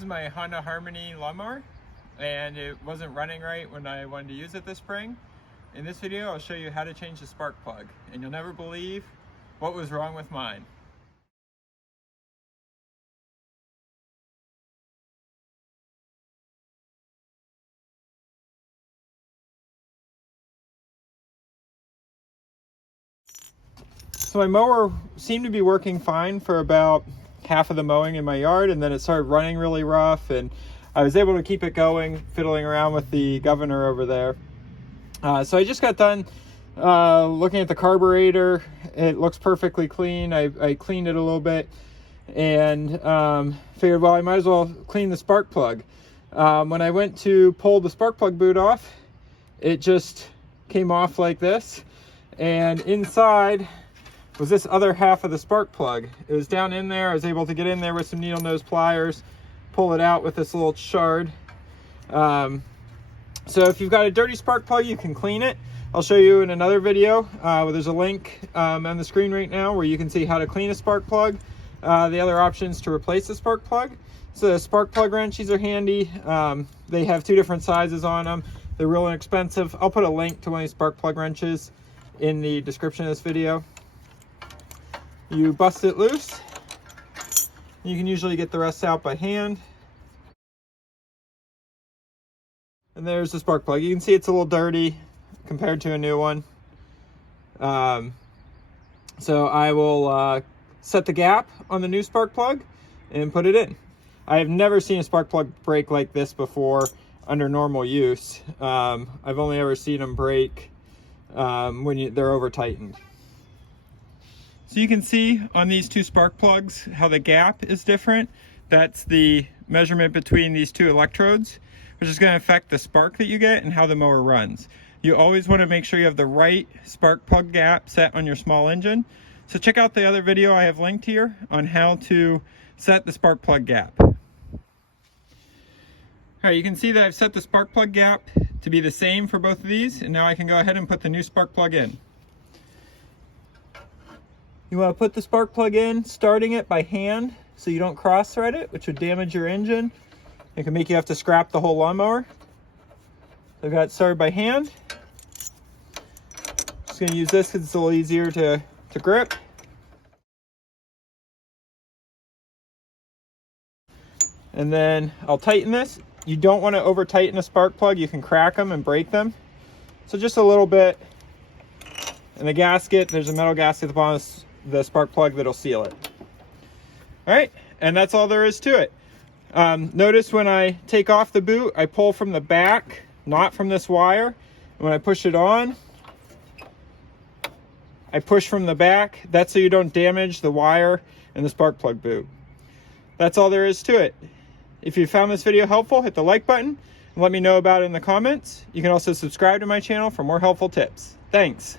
is my Honda Harmony lawnmower, and it wasn't running right when I wanted to use it this spring. In this video, I'll show you how to change the spark plug, and you'll never believe what was wrong with mine. So my mower seemed to be working fine for about half of the mowing in my yard, and then it started running really rough, and I was able to keep it going, fiddling around with the governor over there. So I just got done looking at the carburetor. It looks perfectly clean. I cleaned it a little bit and figured, well, I might as well clean the spark plug. When I went to pull the spark plug boot off, it just came off like this, and inside was this other half of the spark plug. It was down in there. I was able to get in there with some needle nose pliers, pull it out with this little shard. So if you've got a dirty spark plug, you can clean it. I'll show you in another video. There's a link on the screen right now where you can see how to clean a spark plug. The other options to replace the spark plug. So the spark plug wrenches are handy. They have two different sizes on them. They're real inexpensive. I'll put a link to one of these spark plug wrenches in the description of this video. You bust it loose. You can usually get the rest out by hand. And there's the spark plug. You can see it's a little dirty compared to a new one. So I will set the gap on the new spark plug and put it in. I have never seen a spark plug break like this before under normal use. I've only ever seen them break when they're over tightened. So you can see on these two spark plugs how the gap is different. That's the measurement between these two electrodes, which is going to affect the spark that you get and how the mower runs. You always want to make sure you have the right spark plug gap set on your small engine. So check out the other video I have linked here on how to set the spark plug gap. All right, you can see that I've set the spark plug gap to be the same for both of these, and now I can go ahead and put the new spark plug in. You want to put the spark plug in, starting it by hand so you don't cross thread it, which would damage your engine. It can make you have to scrap the whole lawnmower. So I've got it started by hand. Just going to use this because it's a little easier to grip. And then I'll tighten this. You don't want to over tighten a spark plug. You can crack them and break them. So just a little bit. And the gasket, there's a metal gasket at the bottom of the spark plug that'll seal it. All right, and that's all there is to it. Notice when I take off the boot, I pull from the back, not from this wire. And when I push it on, I push from the back. That's so you don't damage the wire and the spark plug boot. That's all there is to it. If you found this video helpful, hit the like button and let me know about it in the comments. You can also subscribe to my channel for more helpful tips. Thanks.